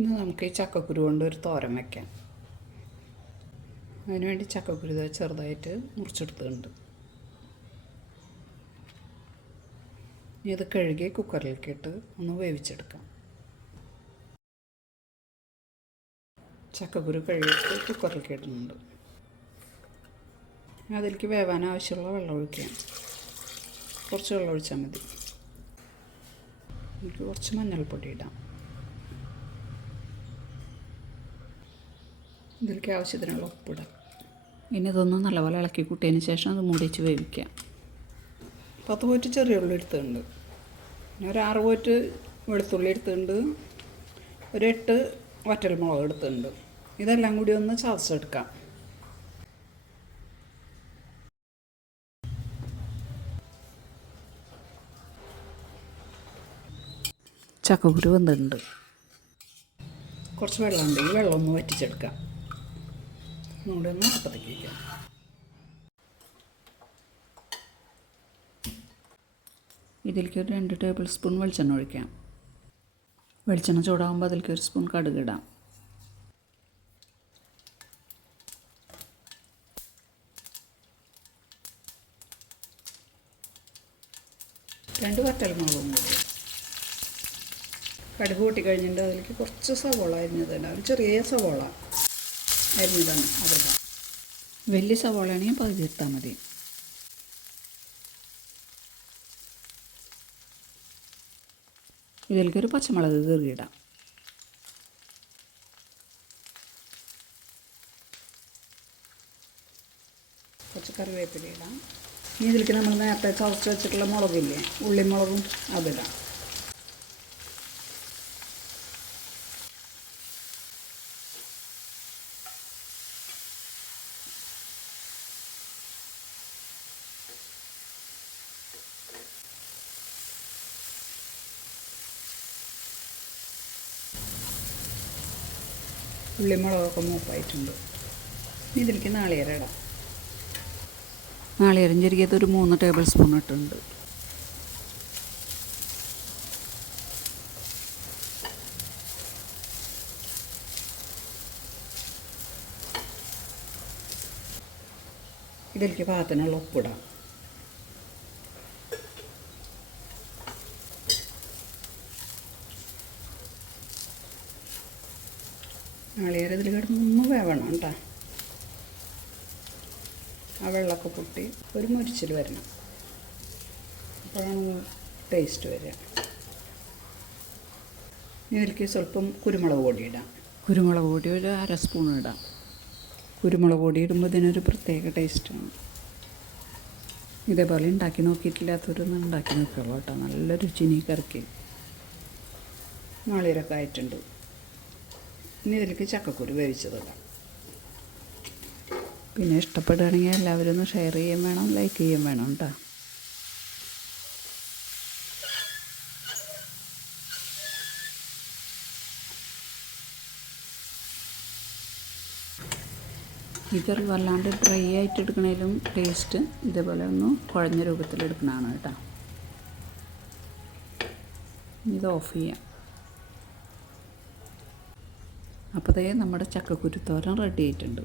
ഇന്ന് നമുക്ക് ഈ ചക്കക്കുരു കൊണ്ട് ഒരു തോരൻ വയ്ക്കാം അതിനുവേണ്ടി ചക്കക്കുരു ചെറുതായിട്ട് മുറിച്ചെടുത്തിട്ടുണ്ട്. ഇനി ഇത് കഴുകി കുക്കറിലേക്ക് ഇട്ട് ഒന്ന് വേവിച്ചെടുക്കാം. ചക്കക്കുരു കഴുകിയിട്ട് കുക്കറിലേക്ക് ഇടുന്നുണ്ട്. അതിലേക്ക് വേവാൻ ആവശ്യമുള്ള വെള്ളം ഒഴിക്കാം. കുറച്ച് വെള്ളം ഒഴിച്ചാൽ മതി. എനിക്ക് കുറച്ച് മഞ്ഞൾപ്പൊടി ഇടാം. ഇതിലേക്ക് ആവശ്യത്തിനുള്ള ഉപ്പിടാം. ഇനി ഇതൊന്ന് നല്ലപോലെ ഇളക്കി കൂട്ടിയതിന് ശേഷം അത് മൂടിച്ച് വേവിക്കാം പത്ത് പോറ്റ് ചെറിയ ഉള്ളി എടുത്തിട്ടുണ്ട്. പിന്നെ ഒരു ആറ് പോറ്റ് വെളുത്തുള്ളി എടുത്തിട്ടുണ്ട്. ഒരു എട്ട് വറ്റൽമുളക് എടുത്തിട്ടുണ്ട്. ഇതെല്ലാം കൂടി ഒന്ന് ചതച്ചെടുക്കാം. ചക്കക്കുരു വന്നിട്ടുണ്ട് കുറച്ച് വെള്ളം ഉണ്ടെങ്കിൽ വെള്ളം ഒന്ന് വറ്റിച്ചെടുക്കാം. ഒന്നുകൂടി ഒന്ന് അപ്പത്തേക്ക് വയ്ക്കാം ഇതിലേക്ക് ഒരു രണ്ട് ടേബിൾ സ്പൂൺ വെളിച്ചെണ്ണ ഒഴിക്കാം. വെളിച്ചെണ്ണ ചൂടാകുമ്പോൾ അതിലേക്ക് ഒരു സ്പൂൺ കടുക് ഇടാം. രണ്ട് വറ്റൽമുളകും കൂടി. കടുക് കൂട്ടി കഴിഞ്ഞിട്ട് അതിലേക്ക് കുറച്ച് സവോള അരിഞ്ഞത് ഒരു ചെറിയ സവോള. അരിഞ്ഞതാണ് അതിടാം വലിയ സവാളയാണെങ്കിൽ പകുതി ഇട്ടാൽ മതി. ഇതിലേക്ക് ഒരു പച്ചമുളക് കീറിയിടാം. കുറച്ച് കറിവേപ്പില ഇടാം. ഇനി ഇതിലേക്ക് നമ്മൾ നേരത്തെ ചതച്ച് വെച്ചിട്ടുള്ള മുളകില്ലേ ഉള്ളിമുളകും അതിടാം. ഉള്ളിമുളകൊക്കെ മൂപ്പായിട്ടുണ്ട്. ഇനി ഇതിലേക്ക് നാളികേരം ഇടാം. നാളികേരം ചെറിയത് ഒരു മൂന്ന് ടേബിൾ സ്പൂൺ ഇട്ടുണ്ട് ഇതിലേക്ക് പാകത്തിനുള്ള ഉപ്പിടാം. നാളികേരം ഇതിൽ കിടന്നൊന്ന് വേവണം കേട്ടോ. ആ വെള്ളമൊക്കെ പൊട്ടി ഒരു മുരിച്ചിൽ വരണം. അപ്പോഴാണ് ടേസ്റ്റ് വരിക. ഇതിലേക്ക് സ്വല്പം കുരുമുളക് പൊടി ഇടാം. കുരുമുളക് പൊടി ഒരു അര സ്പൂൺ ഇടാം. കുരുമുളക് പൊടി ഇടുമ്പോൾ ഇതിനൊരു പ്രത്യേക ടേസ്റ്റാണ് ഇതേപോലെ ഉണ്ടാക്കി നോക്കിയിട്ടില്ലാത്തവരൊന്ന് ഉണ്ടാക്കി നോക്കുള്ളൂ കേട്ടോ. നല്ല രുചിനി കറിക്ക്. നാളികേരമൊക്കെ ആയിട്ടുണ്ട്. ഇനി ഇതിലേക്ക് ചക്കക്കുരു വേവിച്ചതിടാം പിന്നെ ഇഷ്ടപ്പെടുകയാണെങ്കിൽ എല്ലാവരും ഒന്ന് ഷെയർ ചെയ്യുകയും വേണം ലൈക്ക് ചെയ്യുകയും വേണം കേട്ടോ. ഇത് വല്ലാണ്ട് ഡ്രൈ ആയിട്ട് എടുക്കണേലും ടേസ്റ്റ് ഇതേപോലെ ഒന്ന് കുഴഞ്ഞ രൂപത്തിൽ എടുക്കണതാണ് കേട്ടോ ഇത് ഓഫ് ചെയ്യാം. അപ്പോൾ ദേ നമ്മുടെ ചക്കക്കുരുത്തോരൻ റെഡി ആയിട്ടുണ്ട്.